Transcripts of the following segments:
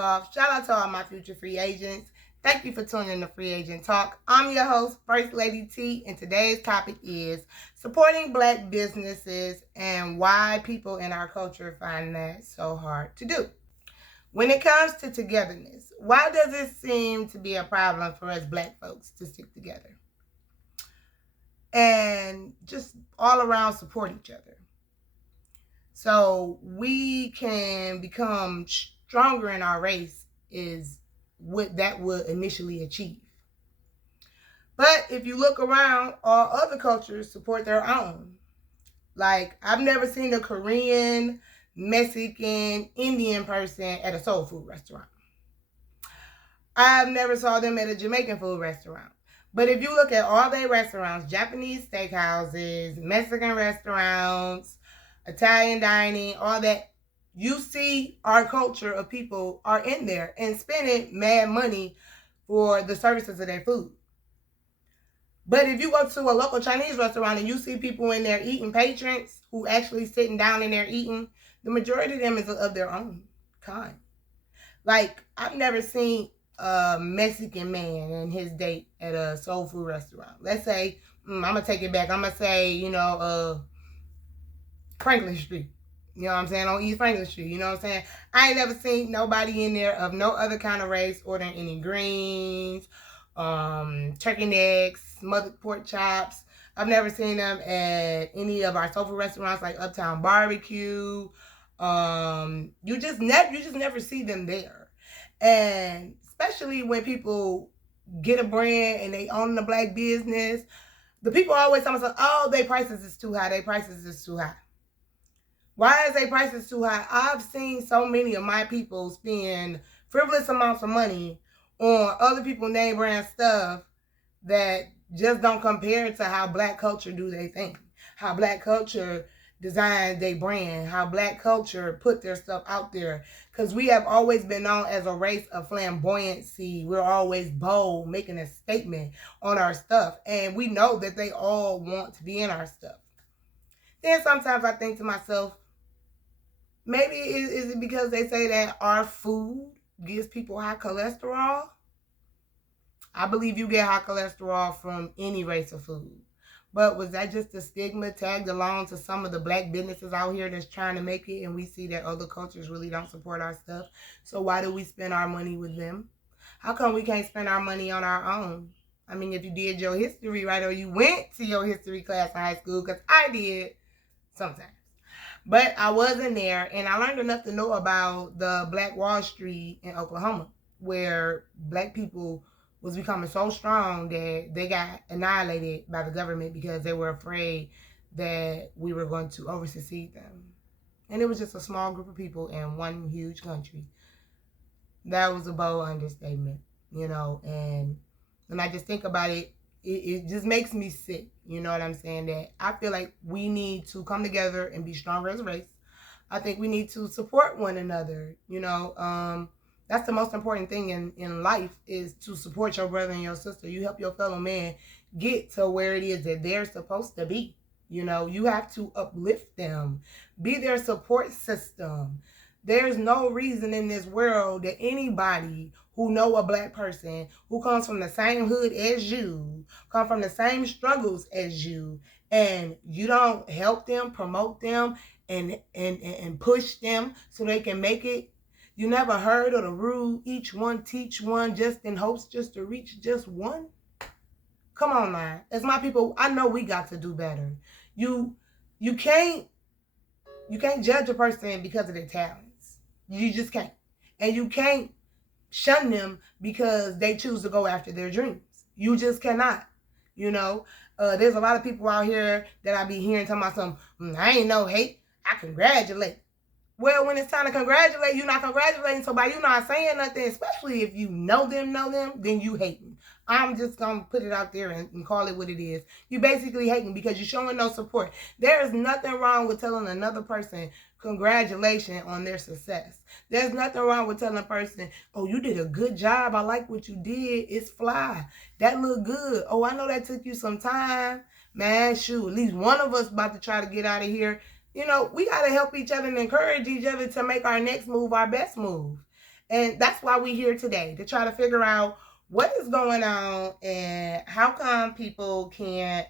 off, shout out to all my future free agents. Thank you for tuning in to Free Agent Talk. I'm your host, First Lady T, and today's topic is supporting Black businesses and why people in our culture find that so hard to do. When it comes to togetherness, why does it seem to be a problem for us Black folks to stick together and just all around support each other? So we can become stronger in our race is what that would initially achieve. But if you look around, all other cultures support their own. Like, I've never seen a Korean, Mexican, Indian person at a soul food restaurant. I've never saw them at a Jamaican food restaurant. But if you look at all their restaurants, Japanese steakhouses, Mexican restaurants, Italian dining, all that, you see our culture of people are in there and spending mad money for the services of their food. But if you go to a local Chinese restaurant and you see people in there eating, patrons who actually sitting down in there eating, the majority of them is of their own kind. Like, I've never seen a Mexican man and his date at a soul food restaurant. Let's say, I'm going to take it back. I'm going to say, Franklin Street. You know what I'm saying? On East Franklin Street. You know what I'm saying? I ain't never seen nobody in there of no other kind of race ordering any greens, turkey necks, smothered pork chops. I've never seen them at any of our soul food restaurants like Uptown Barbecue. You just never see them there. And especially when people get a brand and they own the Black business, the people always tell us, oh, their prices is too high. Their prices is too high. Why is their prices too high? I've seen so many of my people spend frivolous amounts of money on other people's name brand stuff that just don't compare to how Black culture do they thing, how Black culture design their brand, how Black culture put their stuff out there. Because we have always been known as a race of flamboyancy. We're always bold, making a statement on our stuff. And we know that they all want to be in our stuff. Then sometimes I think to myself, maybe is it because they say that our food gives people high cholesterol? I believe you get high cholesterol from any race of food. But was that just a stigma tagged along to some of the Black businesses out here that's trying to make it, and we see that other cultures really don't support our stuff? So why do we spend our money with them? How come we can't spend our money on our own? I mean, if you did your history right, or you went to your history class in high school, because I did sometimes. But I wasn't there, and I learned enough to know about the Black Wall Street in Oklahoma, where Black people was becoming so strong that they got annihilated by the government because they were afraid that we were going to oversecede them. And it was just a small group of people in one huge country. That was a bold understatement, and when I just think about it, it just makes me sick, you know what I'm saying? That I feel like we need to come together and be stronger as a race. I think we need to support one another, that's the most important thing in life, is to support your brother and your sister. You help your fellow man get to where it is that they're supposed to be. You have to uplift them, be their support system. There's no reason in this world that anybody who know a Black person who comes from the same hood as you, come from the same struggles as you, and you don't help them, promote them, and push them so they can make it. You never heard of the rule, each one teach one, just in hopes just to reach just one? Come on, man. As my people, I know we got to do better. You can't judge a person because of their talents. You just can't. And you can't shun them because they choose to go after their dreams. You just cannot. There's a lot of people out here that I be hearing talking about some, I ain't no hate, I congratulate. Well, when it's time to congratulate, you're not congratulating. So by you not saying nothing, especially if you know them, then you hating. I'm just going to put it out there and call it what it is. You basically hating because you're showing no support. There is nothing wrong with telling another person congratulations on their success. There's nothing wrong with telling a person, oh, you did a good job. I like what you did. It's fly. That looked good. Oh, I know that took you some time. Man, shoot, at least one of us about to try to get out of here. We got to help each other and encourage each other to make our next move our best move. And that's why we're here today, to try to figure out what is going on and how come people can't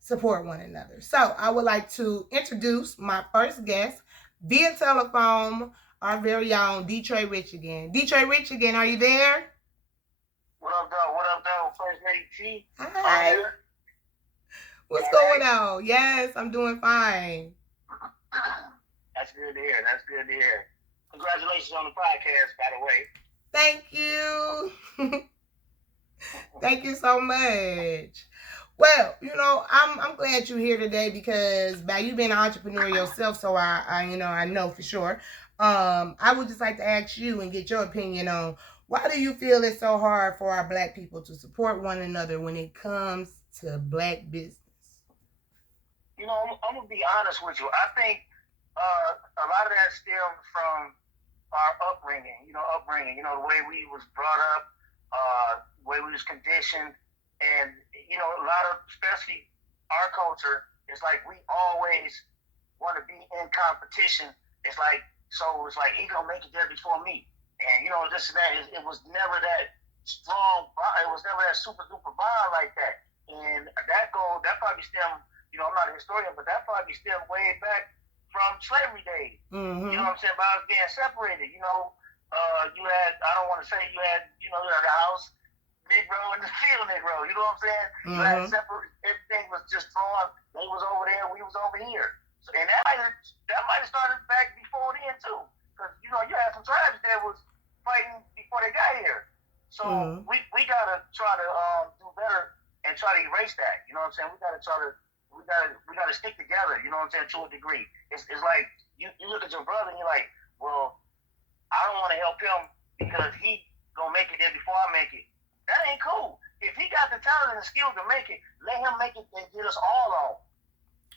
support one another. So I would like to introduce my first guest via telephone, our very own Detroit Rich again. Detroit Rich again, are you there? What up, though? What up, though? First Lady T. Hi. What's going on? Yes, I'm doing fine. That's good to hear. That's good to hear. Congratulations on the podcast, by the way. Thank you. Thank you so much. Well, I'm glad you're here today because by you being an entrepreneur yourself, so I know for sure. I would just like to ask you and get your opinion on why do you feel it's so hard for our Black people to support one another when it comes to Black business? I'm gonna be honest with you. I think a lot of that stems from our upbringing. The way we was brought up, the way we was conditioned, and a lot of, especially our culture, it's like we always want to be in competition. It's like he gonna make it there before me, and this and that. It was never that strong. It was never that super duper bond like that, and that probably stemmed. I'm not a historian, but that probably stemmed way back from slavery days. Mm-hmm. You know what I'm saying? About us being separated. You had, I don't want to say you had the house Negro and the field Negro. You know what I'm saying? Mm-hmm. You had separate, everything was just drawn. They was over there, we was over here. So, and that might have started back before then too. Because, you had some tribes that was fighting before they got here. So we got to try to do better and try to erase that. You know what I'm saying? We got to stick together, you know what I'm saying, to a degree. It's like you look at your brother and you're like, well, I don't want to help him because he gonna make it there before I make it. That ain't cool. If he got the talent and the skill to make it, let him make it and get us all on.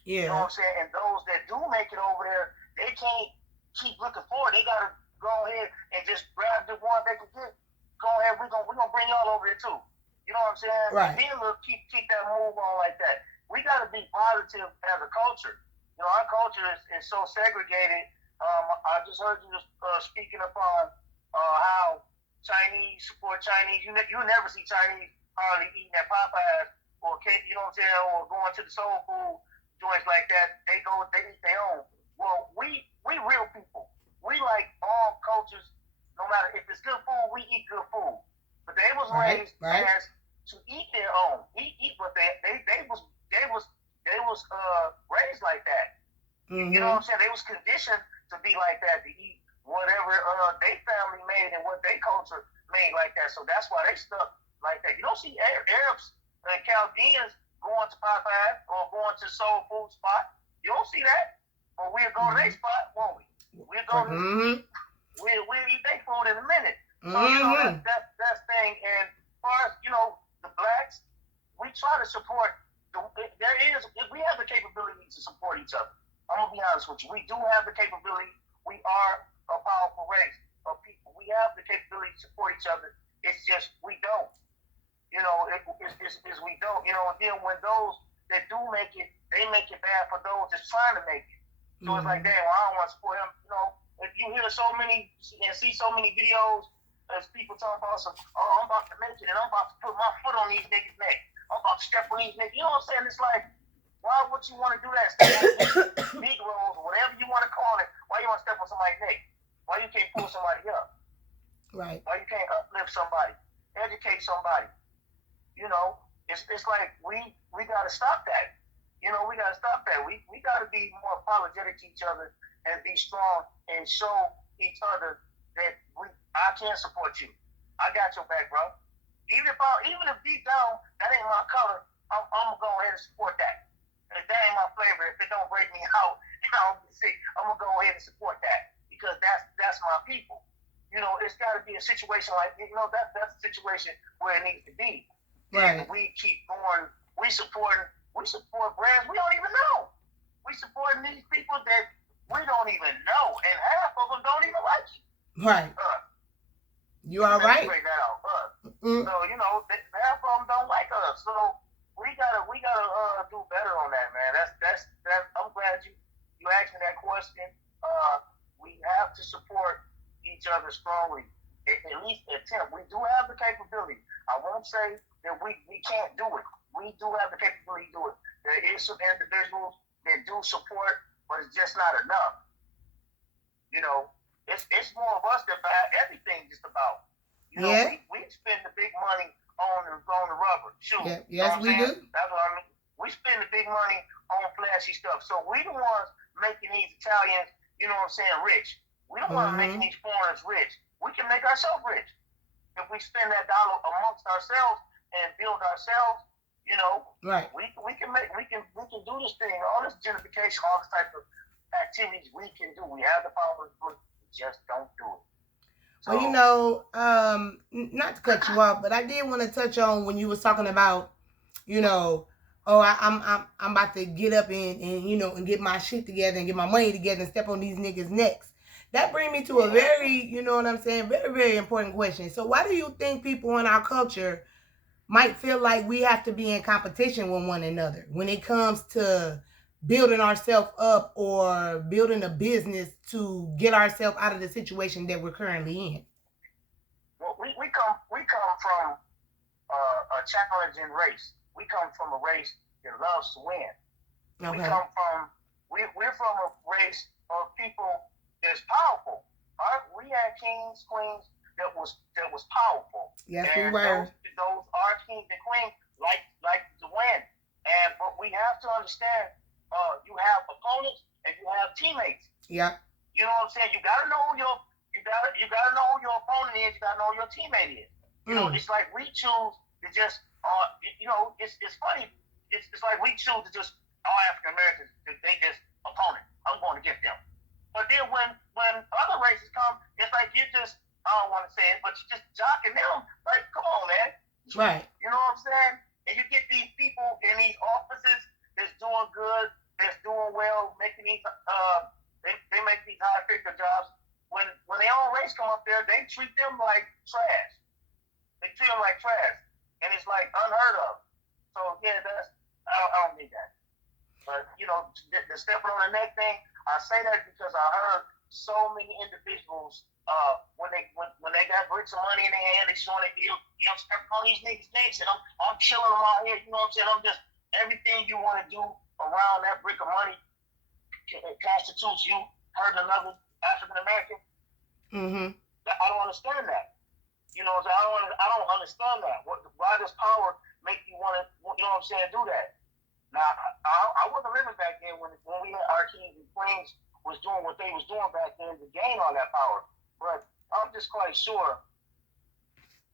Yeah. You know what I'm saying? And those that do make it over there, they can't keep looking forward. They gotta go ahead and just grab the one they can get. Go ahead, we're gonna bring y'all over here too. You know what I'm saying? Right. Then we'll keep that move on like that. We gotta be positive as a culture. Our culture is so segregated. I just heard you speaking upon how Chinese support Chinese. You never see Chinese hardly eating at Popeyes or you know what I'm saying, or going to the soul food joints like that. They eat their own. Well, we real people. We like all cultures. No matter if it's good food, we eat good food. But they was raised as to eat their own. Eat what they was raised like that. Mm-hmm. You know what I'm saying? They was conditioned to be like that, to eat whatever they family made and what they culture made like that. So that's why they stuck like that. You don't see Arabs and Chaldeans going to Popeye or going to soul food spot. You don't see that. But we'll go to their spot, won't we? We'll go to we'll eat their food in a minute. So that's thing. And as far as the blacks, we try to support. We have the capability to support each other. I'm gonna be honest with you. We do have the capability. We are a powerful race of people. We have the capability to support each other. It's just we don't. It's we don't. And then when those that do make it, they make it bad for those that's trying to make it. So it's like, damn, I don't want to support him. If you hear so many and see so many videos as people talk about I'm about to make it and I'm about to put my foot on these niggas' neck. I'm about to step on these niggas. You know what I'm saying? It's like, why would you want to do that? Negroes, or whatever you want to call it. Why you want to step on somebody's neck? Why you can't pull somebody up? Right. Why you can't uplift somebody? Educate somebody? It's like we got to stop that. We got to stop that. We got to be more apologetic to each other and be strong and show each other that I can support you. I got your back, bro. Even if deep down that ain't my color, I'm gonna go ahead and support that. If that ain't my flavor, if it don't break me out and I don't get sick, I'm gonna go ahead and support that because that's my people. It's got to be a situation like that's a situation where it needs to be. Right. And we keep going. We support brands we don't even know. We supporting these people that we don't even know, and half of them don't even like you. Right. You are right. That out. So half of them don't like us. So we gotta do better on that, man. That's I'm glad you asked me that question. We have to support each other strongly. at least attempt. We do have the capability. I won't say that we can't do it. We do have the capability to do it. There is some individuals that do support, but it's just not enough. You know, it's more of us that buy everything just about. You know, Yeah. we spend the big money on the rubber shoes. Yeah. You know Yes, what I'm we saying? do. That's what I mean. We spend the big money on flashy stuff. So we the ones making these Italians, you know what I'm saying, rich. We don't want to make Mm-hmm. these foreigners rich. We can make ourselves rich if we spend that dollar amongst ourselves and build ourselves. You know, Right. we can do this thing. All this gentrification, all this type of activities we can do. We have the power to do it. We just don't do it. Well, So not to cut you off, but I did want to touch on when you was talking about, you know, oh, I'm about to get up and get my shit together and get my money together and step on these niggas' necks. That brings me to a very, you know what I'm saying, very, very important question. So why do you think people in our culture might feel like we have to be in competition with one another when it comes to building ourselves up or building a business to get ourselves out of the situation that we're currently in? well, we come from a challenging race. We come from a race that loves to win. We Okay. come from we're from a race of people that's powerful. We had kings, queens that was powerful, Yes, we and were. those are kings and queens like to win. And but we have to understand, you have opponents and you have teammates. Yep. You know what I'm saying? You gotta know who your opponent is. You gotta know who your teammate is. You know, Mm. it's like we choose to just, it's funny. It's like we choose to just all African Americans. They just opponent. I'm going to get them. But then when other races come, it's like you just, I don't want to say it, but you just jocking them. Like, come on, man. Right. You know what I'm saying? And you get these people in these offices that's doing good, that's doing well, making these they make these high figure jobs. When their own race come up there, they treat them like trash. They treat them like trash, and it's like unheard of. So yeah, I don't need that. But the stepping on the neck thing, I say that because I heard so many individuals when they got bricks of money in their hand, they showing it, I'm stepping on these niggas' necks, and I'm killing them out here. You know what I'm saying? I'm just everything you want to do around that brick of money constitutes you hurting another African American. Mm-hmm. I don't understand that. So I don't understand that. Why does power make you want to? You know what I'm saying? Do that. Now, I wasn't living back then when we had our kings and queens was doing what they was doing back then to gain all that power. But I'm just quite sure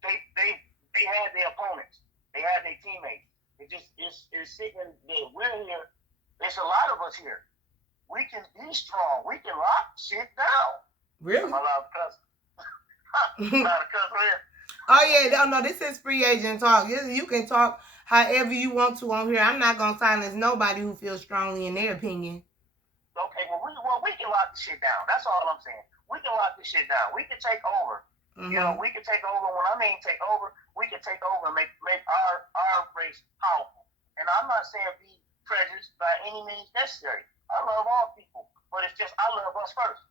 they had their opponents, they had their teammates. It's sitting there. We're here. There's a lot of us here. We can be strong. We can lock shit down. Really? I'm allowed to cuss. Allowed to cuss here. Oh yeah, no, this is free agent talk. You can talk however you want to on here. I'm not gonna silence nobody who feels strongly in their opinion. Okay, well we can lock the shit down. That's all I'm saying. We can lock this shit down. We can take over. Mm-hmm. We can take over. When I mean take over, we can take over and make our race powerful. And I'm not saying be prejudiced by any means necessary. I love all people, but it's just I love us first.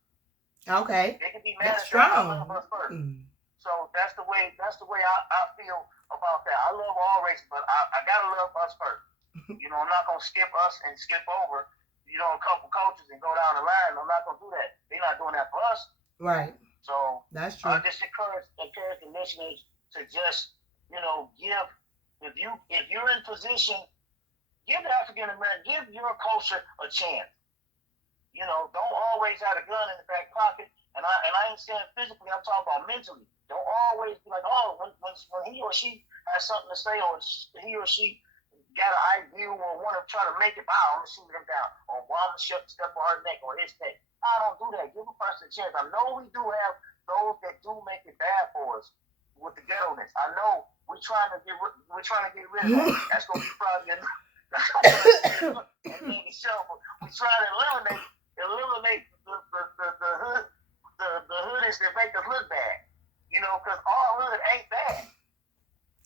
Okay. They can be mad That's at that. I strong. love us first. Mm. So that's the way I feel about that. I love all races, but I gotta love us first. I'm not gonna skip us and skip over, a couple coaches and go down the line. I'm not gonna do that. They're not doing that for us. Right. So That's I true. just encourage the listeners to just, give if you're in position, give the African American, give your culture a chance. Don't always have a gun in the back pocket. And I ain't saying physically, I'm talking about mentally. Don't always be like, oh, when he or she has something to say, or he or she got an idea or want to try to make it, I'm gonna shoot him down, or well, I'm gonna step on her neck or his neck. I don't do that. Give a person a chance. I know we do have those that do make it bad for us with the ghetto-ness. I know we're trying to get rid of that. That's gonna be probably another show. We're trying to eliminate the hood, the hoodies that make us look bad. Because all hood ain't bad.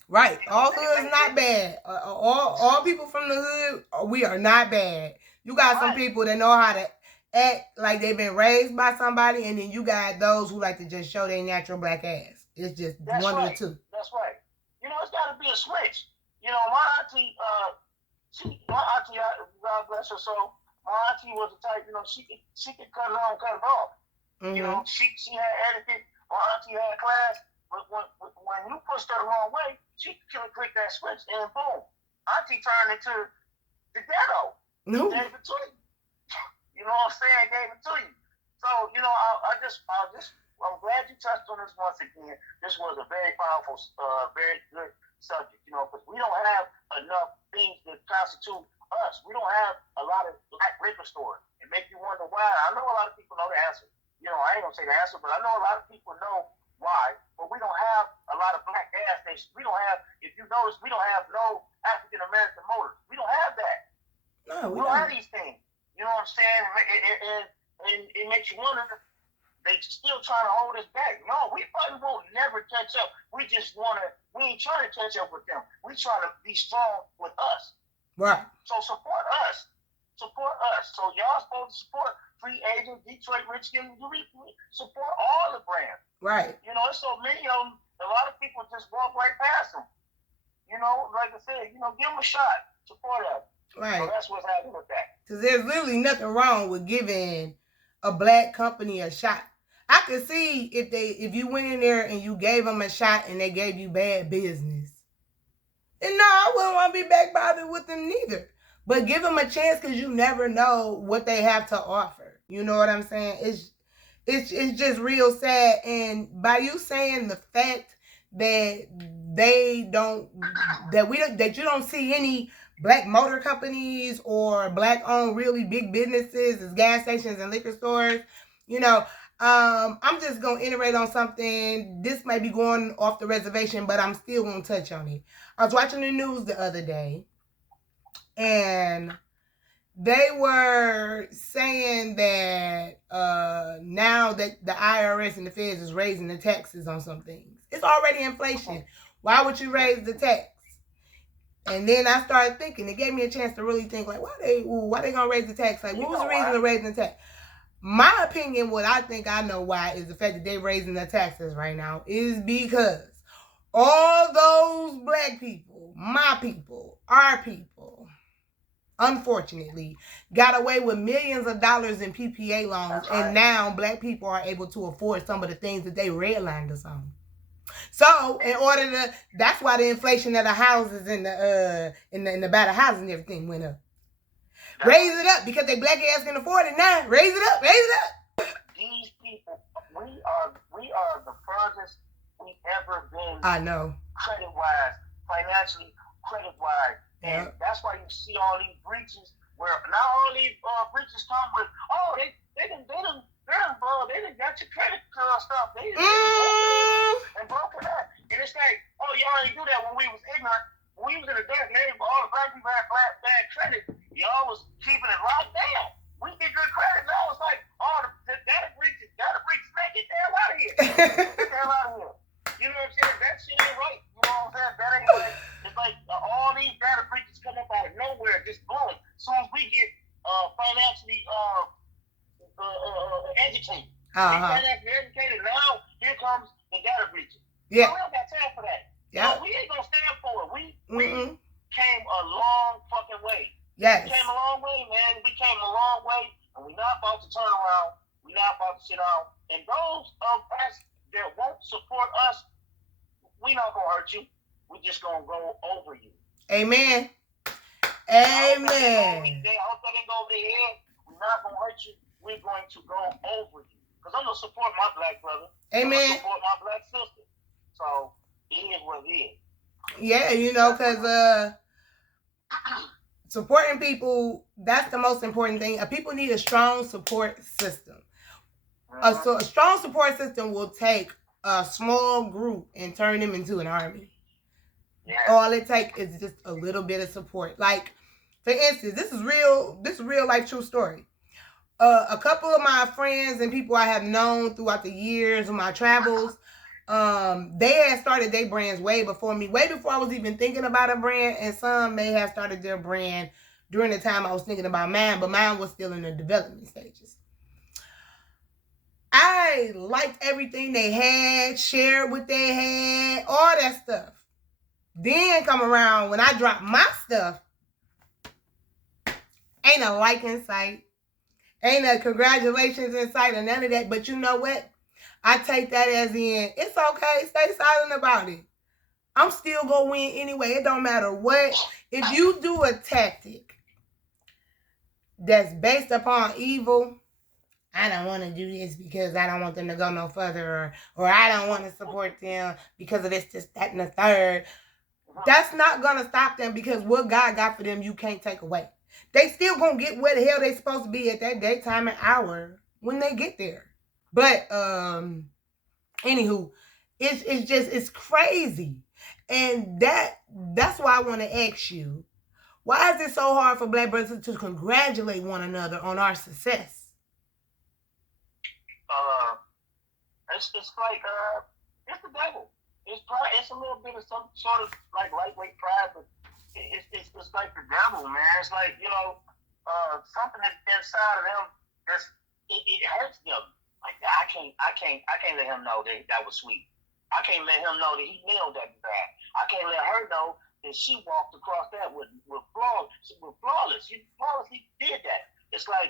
Right. All hood's not bad. All people from the hood, we are not bad. You got some people that know how to act like they've been raised by somebody, and then you got those who like to just show their natural black ass. It's just That's one of the right. two. That's right. It's got to be a switch. My auntie, my auntie, God bless her soul, my auntie was the type, she could cut it on, cut it off. Mm-hmm. She had etiquette. My auntie had class. But when you pushed her the wrong way, she could click that switch and boom, auntie turned into the ghetto. No. Gave it to you. You know what I'm saying? Gave it to you. So I'm glad you touched on this once again. This was a very powerful, very good subject. Because we don't have enough things that constitute us. We don't have a lot of black liquor stores. It makes you wonder why. I know a lot of people know the answer. I ain't gonna say the answer, but I know a lot of people know why. But we don't have a lot of black gas stations. We don't have, if you notice, we don't have no African American motors. We don't have that. No, we don't have these things. You know what I'm saying? And it makes you wonder. They still trying to hold us back. No, we probably won't never catch up. We ain't trying to catch up with them. We trying to be strong with us. Right. So support us. Support us. So y'all supposed to support Free Agent, Detroit, Michigan. Support all the brands. Right. There's so many of them. A lot of people just walk right past them. Like I said, give them a shot. Support us. Right. So that's what's happening with that. Because there's literally nothing wrong with giving a black company a shot. I could see if you went in there and you gave them a shot and they gave you bad business. And no, I wouldn't want to be back bothered with them neither. But give them a chance because you never know what they have to offer. You know what I'm saying? It's just real sad. And by you saying the fact that that you don't see any black motor companies or black owned really big businesses as gas stations and liquor stores, I'm just gonna iterate on something. This might be going off the reservation, but I'm still gonna touch on it. I was watching the news the other day, and they were saying that now that the IRS and the feds is raising the taxes on some things, it's already inflation. Why would you raise the tax? And then I started thinking. It gave me a chance to really think, like, why they gonna raise the tax? Like, what was the reason of raising the tax? My opinion, what I think I know why, is the fact that they're raising the taxes right now is because all those black people, my people, our people, unfortunately, got away with millions of dollars in PPA loans, and now black people are able to afford some of the things that they redlined us on. So, that's why the inflation of the houses and the better houses and everything went up. Raise it up because they black ass can afford it now. Raise it up, raise it up. These people, we are the furthest we've ever been. I know. Credit wise, financially, credit wise, and that's why you see all these breaches. Where now all these breaches come with, they done got your credit stuff. They done broken that, and it's like, y'all ain't do that when we was ignorant. When we was in the dark age, all the black people had bad credit. Y'all was keeping it locked down. We get good credit now. It's like, the data breaches, man, get the hell out of here. Get the hell out of here. You know what I'm saying? That shit ain't right. You know what I'm saying? That ain't right. It's like all these data breaches come up out of nowhere, just boom. As soon as we get financially educated, financially educated, now here comes the data breaches. Yeah. We don't got time for that. Yeah. We ain't gonna stand for it. We came a long fucking way. Yes. We came a long way, man. We came a long way, and we're not about to turn around. We're not about to sit down. And those of us that won't support us, we not gonna hurt you. We just gonna go over you. Amen. Amen. I hope that didn't go over their head. We're not gonna hurt you. We're going to go over you. Because I'm gonna support my black brother. Amen. I'm gonna support my black sister. So it is what it is. Yeah, because supporting people, that's the most important thing. People need a strong support system. A strong support system will take a small group and turn them into an army. Yeah. All it takes is just a little bit of support. Like, for instance, this is real life true story. A couple of my friends and people I have known throughout the years of my travels, they had started their brands way before me, way before I was even thinking about a brand, and some may have started their brand during the time I was thinking about mine, but mine was still in the development stages. I liked everything they had, shared what they had, all that stuff. Then come around when I drop my stuff, ain't a like in sight, ain't a congratulations in sight, or none of that. But you know what? I take that as in, it's okay, stay silent about it. I'm still gonna win anyway. It don't matter what. If you do a tactic that's based upon evil, I don't want to do this because I don't want them to go no further, or I don't want to support them because of this, that, and the third. That's not gonna stop them, because what God got for them, you can't take away. They still gonna get where the hell they supposed to be at that daytime and hour when they get there. But anywho, it's crazy, and that's why I want to ask you, why is it so hard for Black brothers to congratulate one another on our success? Uh, it's like it's the devil. It's pride. It's a little bit of some sort of like lightweight pride, but it's like the devil, man. It's like something that's inside of them that's it hurts them. Like I can't let him know that was sweet. I can't let him know that he nailed that design. I can't let her know that she walked across that with flawless. She flawlessly did that. It's like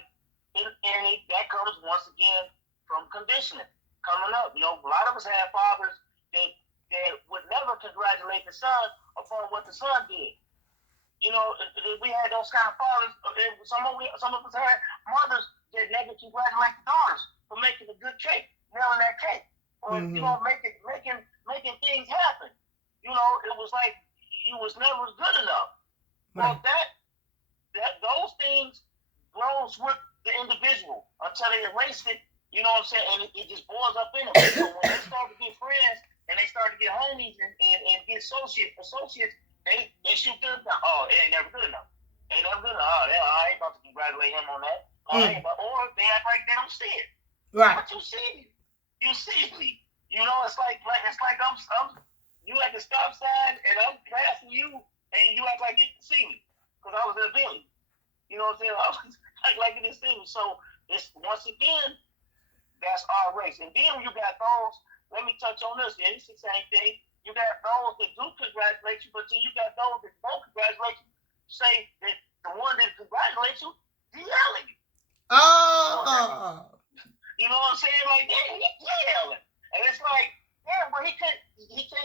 that comes once again from conditioning coming up. A lot of us have fathers that would never congratulate the son upon what the son did. We had those kind of fathers. Some of us had mothers that never congratulate the daughters for making a good cake, nailing that cake, or making things happen. It was like you was never good enough. Right. Well, those things grows with the individual until they erase it. You know what I'm saying? And it just boils up in them. So when they start to get friends and they start to get homies and get associates, they shoot them down. Oh, it ain't never good enough. Ain't never good enough. Oh, I ain't about to congratulate him on that. Or they act like they don't see it. Right. But you see me. You see me. It's like I'm you at the stop sign and I'm passing you and you act like you didn't see me because I was in a building. You know what I'm saying? I was like you didn't see me. So it's once again, that's our race. And then you got those. Let me touch on this. Yeah, it's the same thing. You got those that do congratulate you, but then you got those that don't congratulate you. Say that the one that congratulates you, he yelling. Oh. You know what I'm saying? Like, yeah, he yelling. And it's like, yeah, but he can't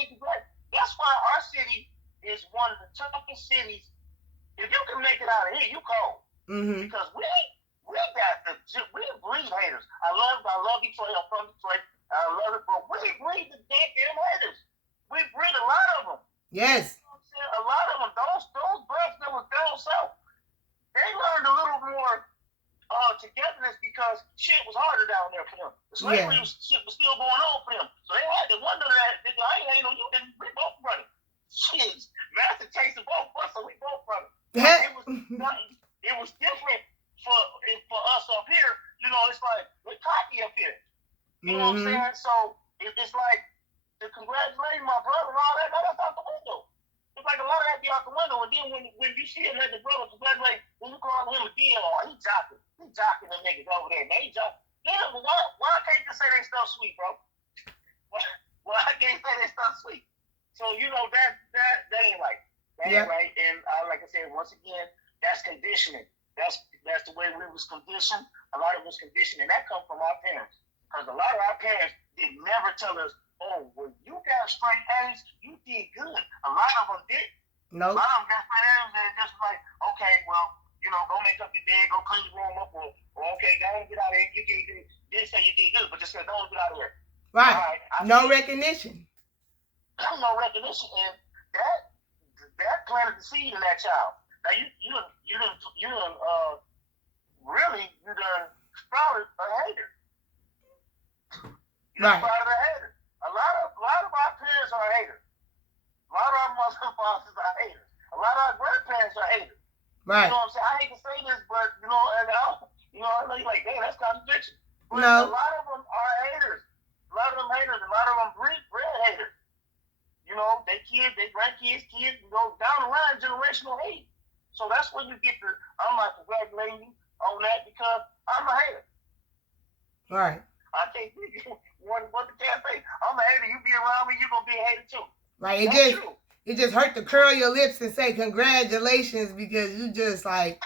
congratulate. That's why our city is one of the toughest cities. If you can make it out of here, you cold. Mm-hmm. Because we breed haters. I love Detroit. I'm from Detroit. I love it, but we breed the damn haters. We breed a lot of them. Yes. You know what I'm saying? A lot of them. Those brothers that was down south, they learned a little more togetherness because shit was harder down there for them. The slavery shit was still going on for them. So they had to wonder that I ain't hating on you, then we both running. Shit. Master chasing both of us, so we both running. It was different for us up here. It's like we're cocky up here. You know what I'm saying? So it's like to congratulate my brother and all that, that's out the window. It's like a lot of that be out the window. And then when you see another brother congratulate, when you call him again, he jocking the niggas over there. Man, he jocking. Yeah, but why can't you say they stuff sweet, bro? Why can't you say they stuff sweet? So that ain't right. That ain't right. And like I said, once again, that's conditioning. That's the way we was conditioned. A lot of us conditioned, and that comes from our parents. Because a lot of our parents did never tell us, oh, well, you got straight A's, you did good. A lot of them did. Nope. A lot of them got straight A's and just like, okay, well, go make up your bed, go clean your room up, or okay, go and get out of here. You did good. Didn't say you did good, but just said, don't get out of here. Right. No recognition. No recognition, and that planted the seed in that child. Now you done sprouted a hater. Right. Sprouted a hater. A lot of our parents are haters. A lot of our Muslim fathers are haters. A lot of our grandparents are haters. Right. You know what I'm saying? I hate to say this, but I know you're like, dang, that's contradiction. But no. A lot of them are haters. A lot of them haters. A lot of them breed haters. They kids, they grandkids, kids, down the line, generational hate. So that's when you get I'm not congratulating you on that because I'm a hater. Right. I can't think what the cat say. I'm a hater. You be around me, you gonna be a hater too. Right. That's true. It just hurt to curl your lips and say congratulations because you just like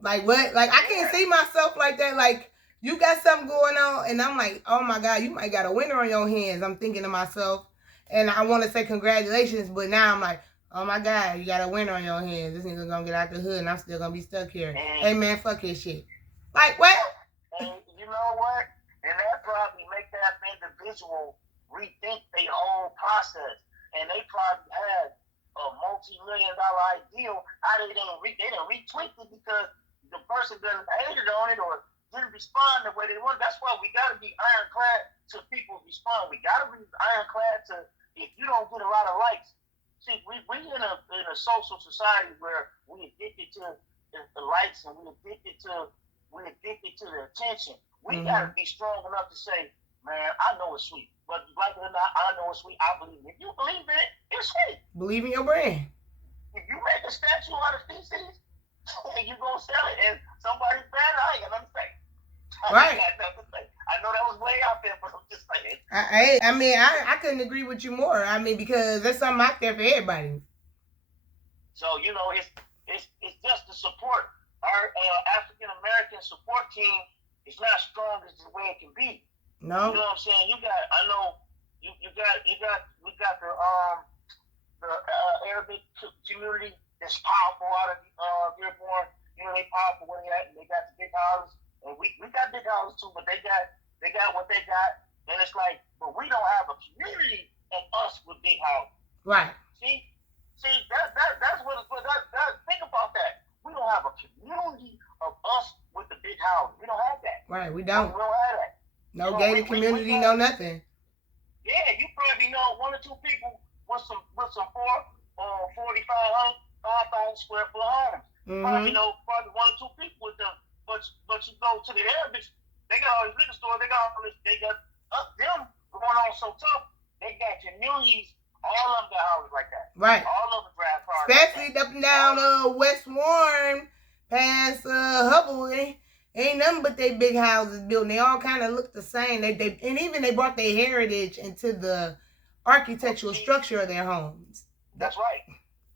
what? Like I can't see myself like that. Like you got something going on, and I'm like, oh my god, you might got a winner on your hands. I'm thinking to myself, and I want to say congratulations, but now I'm like, oh my god, you got a winner on your hands. This nigga gonna get out the hood, and I'm still gonna be stuck here. Hey man, fuck his shit. Like what? And you know what? And that probably make that individual rethink their whole process. And they probably had a multi-million-dollar ideal. How they didn't retweet it because the person done hated on it or didn't respond the way they want. That's why we got to be ironclad to people respond. We got to be ironclad to if you don't get a lot of likes. See, we in a social society where we addicted to the likes and we're addicted to the attention. We gotta be strong enough to say, man, I know it's sweet. But like it or not, I know it's sweet. I believe it. If you believe in it, it's sweet. Believe in your brand. If you make a statue out of feces and you gonna sell it and somebody's bad, I ain't got nothing to say. Right. I know that was way out there, but I'm just saying. I mean, I couldn't agree with you more. I mean, because there's something out there for everybody. So, you know, it's just the support. Our African American support team is not strong as the way it can be. No. You know what I'm saying? I know we got the Arabic community that's powerful out of Dearborn. You know, they powerful where they at, and they got the big houses. And we got big houses too, but they got what they got. And it's like, but we don't have a community of us with big houses. Right. See, that's what it's for. Think about that. We don't have a community of us with the big house. We don't have that. Right, we don't. We don't have that. No gated community, no nothing. Yeah, you probably know one or two people with some 4,500, 5,000 square foot homes. Probably know probably one or two people with them. But you go to the Arabics, they got all these liquor stores. They got them going on so tough. They got communities. All of them got houses like that. Right. All of them drive cars. Especially like up and down West Warren, past Hubble, ain't nothing but they big houses built. And they all kind of look the same. And even they brought their heritage into the architectural structure of their homes. That's right.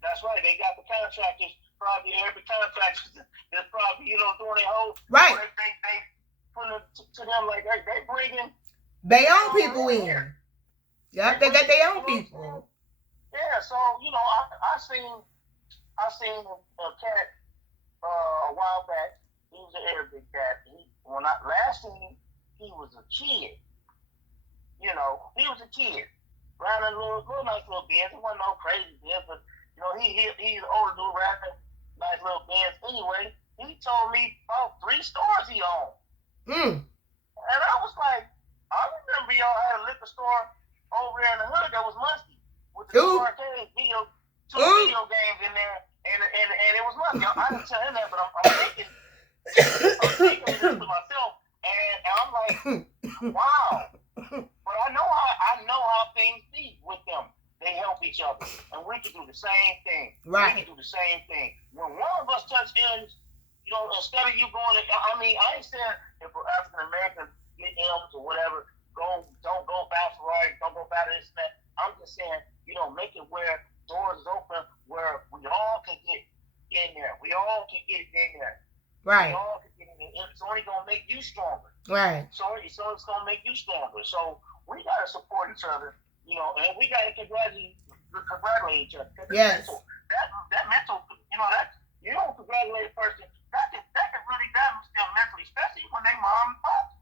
They got the contractors, probably Arabic contractors that's probably doing their whole right. They put it to them like they bringing their own people in. Yeah, they got their own people. Yeah, so I seen a cat a while back. He was an Arabic cat. When I last seen him, he was a kid. He was a kid. Riding a little nice little Benz. It wasn't no crazy Benz, but he's an older dude riding nice little Benz. Anyway, he told me about 3 stores he owned. And I was like, I remember y'all had a liquor store over there in the hood that was musty with the arcade video games in there, and it was musty. I didn't tell him that, but I'm thinking this to myself, and I'm like, wow. But I know how things be with them. They help each other, and we can do the same thing. Right. We can do the same thing. When one of us touch ends, instead of you going, I ain't saying if an African American get M's or whatever. Don't go back Ferrari, don't go back this and that. I'm just saying, make it where doors is open where we all can get in there. We all can get in there. Right. We all can get in there. It's only gonna make you stronger. Right. So it's gonna make you stronger. So we gotta support each other, and we gotta congratulate each other. Yes. That mental, that you don't congratulate a person, that can really damage them mentally, especially when they mom and pop.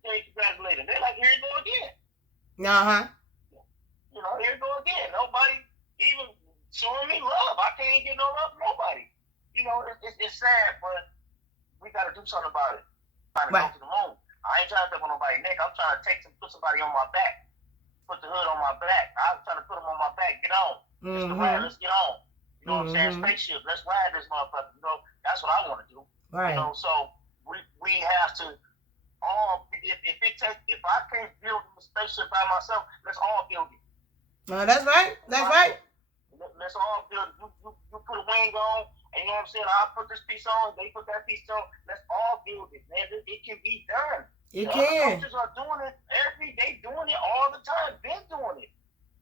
They congratulate them. They're like, here you go again. Here you go again. Nobody even showing me love. I can't get no love from nobody. It's sad, but we got to do something about it. I'm trying to go to the moon. I ain't trying to step on nobody's neck. I'm trying to put somebody on my back. Put the hood on my back. I'm trying to put them on my back. Get on. Let's get on. You know what I'm saying? Spaceship. Let's ride this motherfucker. That's what I want to do. Right. So we have to if I can't build a spaceship by myself, let's all build it. That's right. That's right. Let's all build it. You put a wing on, and you know what I'm saying? I'll put this piece on, they put that piece on. Let's all build it, man. It can be done. It The other can. coaches are doing it they doing it all the time. Been doing it.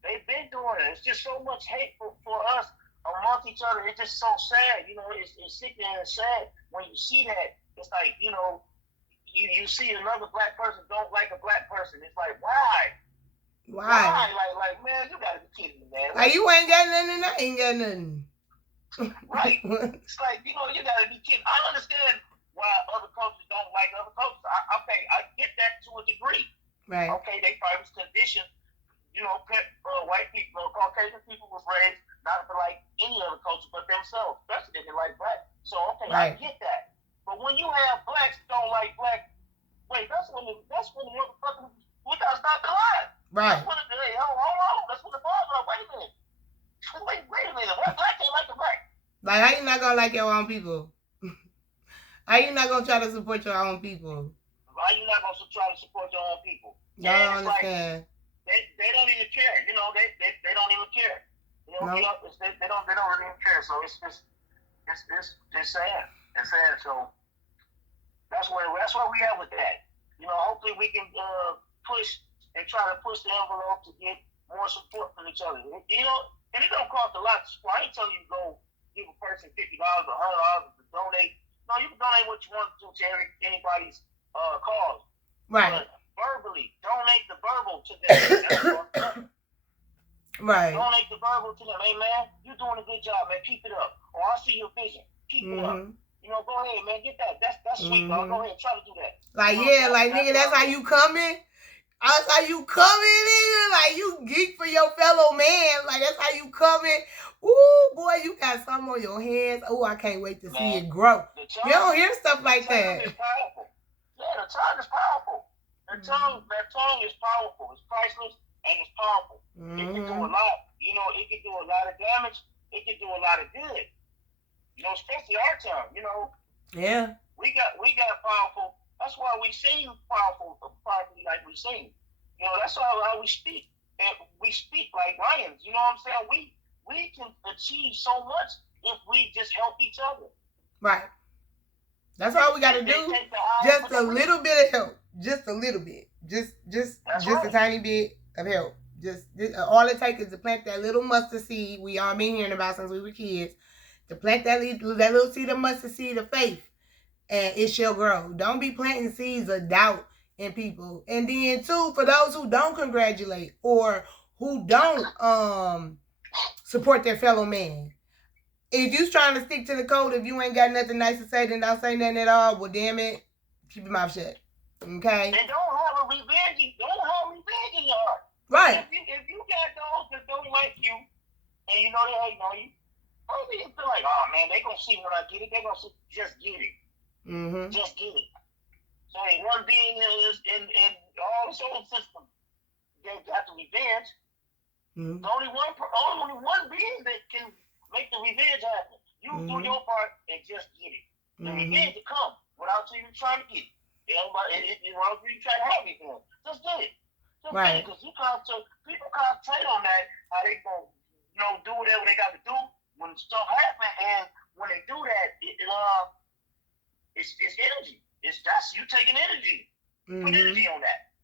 They've been doing it. It's just so much hate for us amongst each other. It's just so sad. It's sickening and sad when you see that. It's like, you see another black person don't like a black person. It's like, why? Why? Like, man, you gotta be kidding me, man. Like, you ain't got nothing and I ain't got nothing. Right. It's like, you gotta be kidding. I understand why other coaches don't like other coaches. I get that to a degree. Right. Okay, they probably was conditioned, white people, Caucasian people was raised not to like any other culture but themselves, especially if they like black. So, okay, right. I get that. But when you have blacks don't like black, wait, that's when the motherfucker, we gotta stop the line. Right. That's when hold on, that's when the ball's up. Wait a minute. Wait a minute. What black ain't like the black? Like, how you not gonna like your own people? How you not gonna try to support your own people? Why you not gonna try to support your own people? No, I don't understand. Like, they don't even care. They don't even care. They don't really even care. So it's sad. It's sad. So that's where we at with that. Hopefully we can push and try to push the envelope to get more support from each other. And it don't cost a lot to support. I ain't telling you to go give a person $50 or $100 to donate. No, you can donate what you want to anybody's cause. Right. But verbally, donate the verbal to them. Right. Donate the verbal to them. Hey, man, you're doing a good job, man. Keep it up. Or I see your vision. Keep it up. Go ahead, man. Get that. That's sweet, dog. Go ahead. Try to do that. Like, nigga, that's how you coming? That's how you coming, nigga. Like, you geek for your fellow man. Like, that's how you coming. Ooh, boy, you got something on your hands. Oh, I can't wait to see it grow. You don't hear stuff like that. Is powerful. Yeah, the tongue is powerful. That tongue is powerful. It's priceless and it's powerful. It can do a lot. It can do a lot of damage. It can do a lot of good. Especially our tongue. Yeah. We got powerful. That's why we sing powerfully like we sing. That's how we speak. And we speak like lions. You know what I'm saying? We can achieve so much if we just help each other. Right. That's all we got to do. Just a little bit of help. Just a little bit. Just a tiny bit of help. Just all it takes is to plant that little mustard seed we all been hearing about since we were kids. To plant that little seed of mustard seed of faith, and it shall grow. Don't be planting seeds of doubt in people. And then too, for those who don't congratulate or who don't support their fellow man, if you trying to stick to the code, if you ain't got nothing nice to say, then don't say nothing at all. Well, damn it, keep your mouth shut. Okay. And don't have a revenge. Don't have revenge in your heart. Right. If you got those that don't like you, and they hate on you, don't even feel like, oh man, they gonna see when I get it. They gonna see, just get it. Mm-hmm. Just get it. So one being is in all the solar system, they got the revenge. Mm-hmm. Only one being that can make the revenge happen. You do your part and just get it. The revenge will come without you even trying to get it. Without you trying to have it, just get it. Just get it, because people concentrate on that, how they gonna do whatever they got to do when stuff happens, and when they do that, it's energy. That's you taking energy. Put energy on that.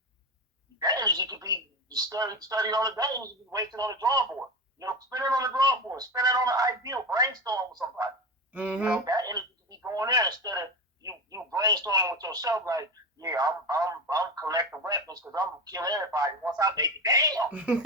That energy could be studied on the day, and it could be wasted on the drawing board. Spend it on the drawing board. Spend it on an ideal. Brainstorm with somebody. That energy could be going there instead of you brainstorming with yourself. Like, yeah, I'm collecting weapons because I'm gonna kill everybody once I make it. Damn.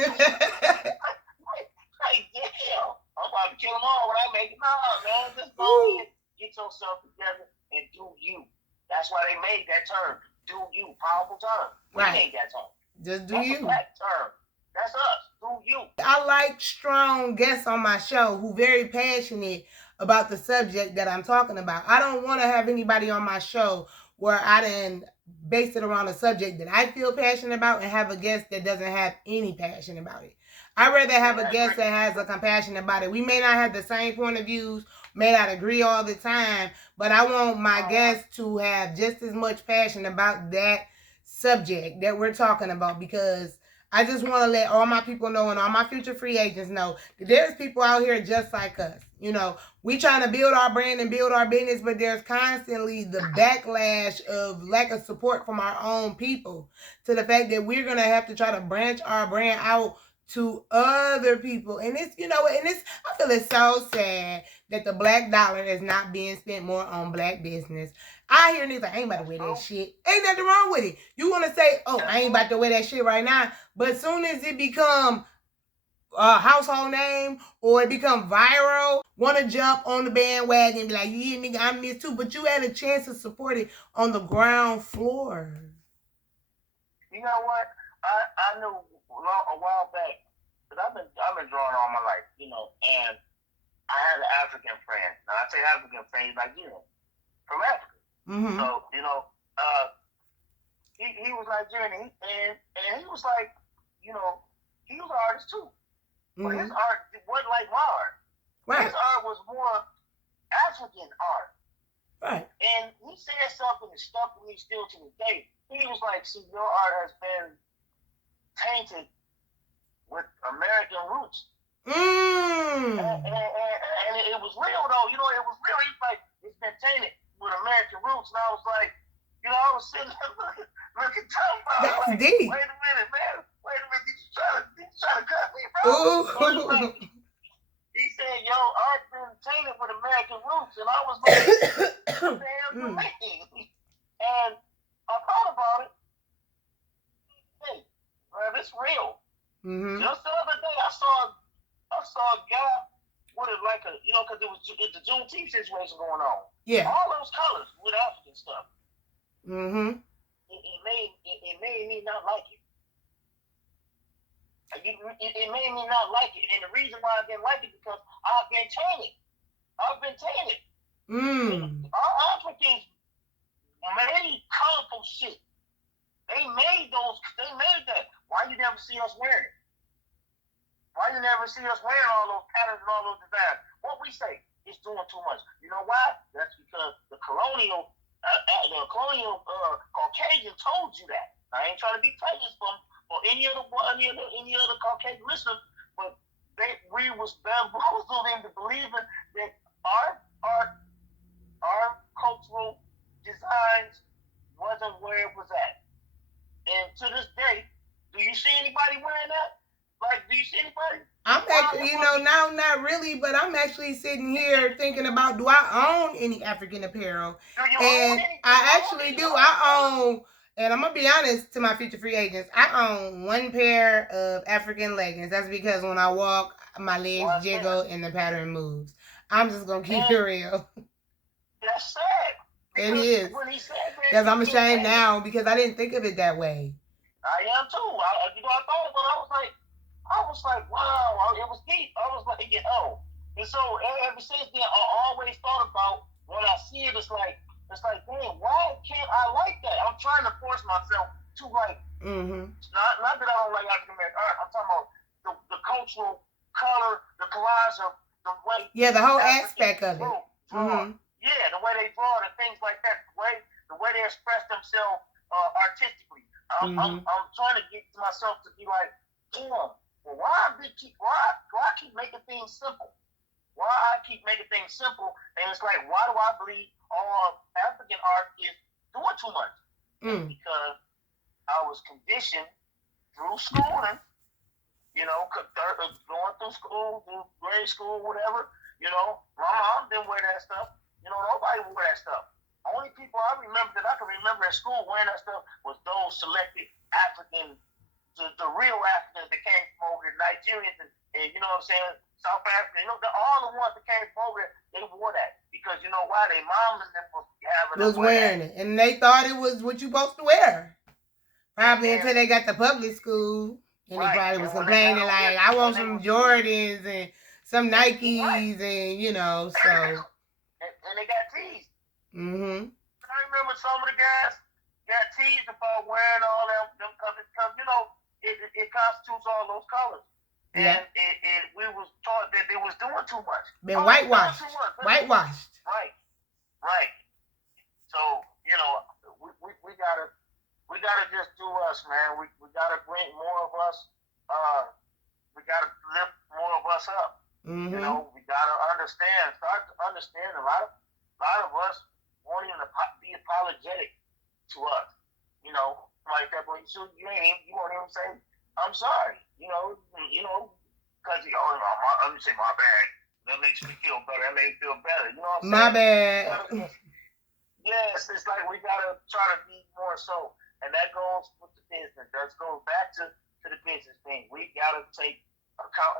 Like, damn. I'm about to kill them all when I make it. Nah, man, just go ahead, get yourself together, and do you. That's why they made that term. Do you. Powerful term. We made that term. Just do That's you. A black term. That's us. Do you. I like strong guests on my show who very passionate about the subject that I'm talking about. I don't want to have anybody on my show where I didn't base it around a subject that I feel passionate about and have a guest that doesn't have any passion about it. I'd rather have a guest that has a compassion about it. We may not have the same point of views, may not agree all the time, but I want my guests to have just as much passion about that subject that we're talking about, because I just want to let all my people know and all my future free agents know that there's people out here just like us. You know, we trying to build our brand and build our business, but there's constantly the backlash of lack of support from our own people to the fact that we're gonna have to try to branch our brand out to other people. And it's, and it's, I feel it's so sad that the black dollar is not being spent more on black business. I hear niggas like, I ain't about to wear that shit. Ain't nothing wrong with it. You want to say, oh, I ain't about to wear that shit right now. But as soon as it become a household name or it become viral, want to jump on the bandwagon and be like, yeah, nigga, I'm this too. But you had a chance to support it on the ground floor. You know what? I knew a while back, because I've been drawing all my life, and I had an African friend. Now I say African friend, he's like, from Africa. Mm-hmm. So, he was Nigerian, and he was like, he was an artist too. Mm-hmm. But his art wasn't like my art. Right. His art was more African art. Right. And he said something that stuck with me still to this day. He was like, see, your art has been tainted with American roots. And it was real, though. It was real. He's like, it's been tainted with American roots. And I was like, I was sitting there looking talking about it. Like, deep. Wait a minute, man. Wait a minute. Did you try to cut me, bro? Like, he said, yo, art been tainted with American roots. And I was like, damn, and I thought about it. Hey, man, it's real. Mm-hmm. Just the other day, I saw a guy with it like because it's the Juneteenth situation going on. Yeah. All those colors with African stuff. Mm-hmm. It made me not like it. It made me not like it, and the reason why I didn't like it because I've been tainted. Our Africans made colorful shit. They made that. Why you never see us wearing it? Why you never see us wearing all those patterns and all those designs? What we say, it's doing too much. You know why? That's because the colonial Caucasian told you that. I ain't trying to be prejudiced for any other Caucasian listener, but we was bamboozled into believing that our art, our cultural designs wasn't where it was at. And to this day, do you see anybody wearing that? Like, do you see anybody? I'm actually, now not really, but I'm actually sitting here thinking about, do I own any African apparel? And I actually do. I own, and I'm going to be honest to my future free agents, I own one pair of African leggings. That's because when I walk, my legs jiggle and the pattern moves. I'm just going to keep it real. That's sad. It is. Because I'm ashamed now because I didn't think of it that way. I am too. I thought about it. I was like, wow, it was deep. I was like, And so ever since then, I always thought about when I see it, it's like, damn, why can't I like that? I'm trying to force myself to like, not that I don't like African American art. I'm talking about the cultural color, the collage of the way. Yeah, the whole aspect of it. Yeah, the way they draw and things like that. The way they express themselves artistically. I'm trying to get myself to be like, damn. Well, why do I keep making things simple? Why I keep making things simple? And it's like, why do I believe all African art is doing too much? Because I was conditioned through schooling, going through school, through grade school, whatever. My mom didn't wear that stuff. Nobody wore that stuff. Only people I can remember at school wearing that stuff was those selected African. The real Africans that came from over there, Nigerians and you know what I'm saying, South Africa, all the ones that came from over there, they wore that. Because you know why? Their moms and them was wearing it. And they thought it was what you supposed to wear. Probably until they got to public school. And they probably was complaining like, I want some Jordans and some Nikes and, so. And they got teased. I remember some of the guys got teased about wearing all them because it constitutes all those colors. And we was taught that it was doing too much. Been whitewashed. Whitewashed. Right. So, we we gotta just do us, man. We gotta bring more of us. We gotta lift more of us up. Mm-hmm. You know, we gotta start to understand. A lot of us won't even be apologetic to us. You know, like that. But you won't even say, "I'm sorry." You know, because let me say my bad. That makes me feel better. That makes me feel better. You know what I'm My saying? bad. Yes, it's like we gotta try to be more so, and that goes with the business. That goes back to the business thing. We gotta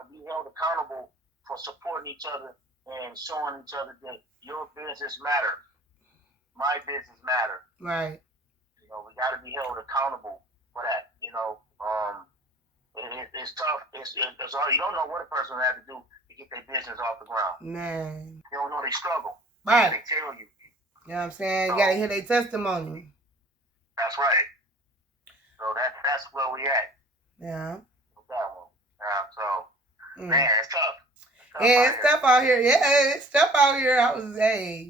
be held accountable for supporting each other and showing each other that your business matter, my business matter. Right. You know, we gotta be held accountable for that. You know, it's tough. It's hard. You don't know what a person had to do to get their business off the ground. Man. You don't know they struggle. Right. They tell you. You know what I'm saying? You gotta hear their testimony. That's right. So that's where we at. Yeah. So, man, it's tough. Yeah, it's tough out here. Yeah, it's tough out here.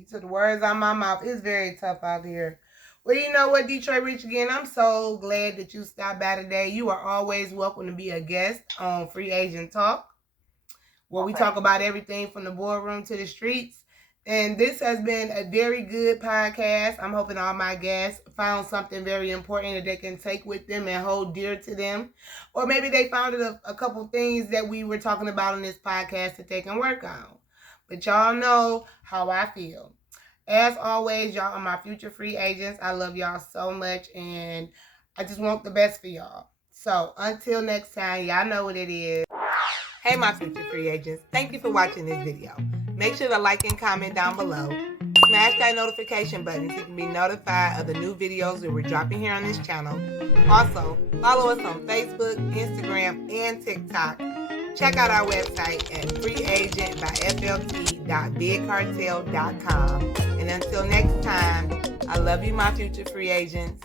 So the words out my mouth. It's very tough out here. Well, you know what, Detroit Rich, again, I'm so glad that you stopped by today. You are always welcome to be a guest on Free Agent Talk, where we talk about everything from the boardroom to the streets. And this has been a very good podcast. I'm hoping all my guests found something very important that they can take with them and hold dear to them. Or maybe they found a couple things that we were talking about in this podcast that they can work on. But y'all know how I feel. As always, y'all are my future free agents. I love y'all so much, and I just want the best for y'all. So until next time, y'all know what it is. Hey, my future free agents. Thank you for watching this video. Make sure to like and comment down below. Smash that notification button so you can be notified of the new videos that we're dropping here on this channel. Also, follow us on Facebook, Instagram, and TikTok. Check out our website at freeagent.flt.bigcartel.com. And until next time, I love you, my future free agents.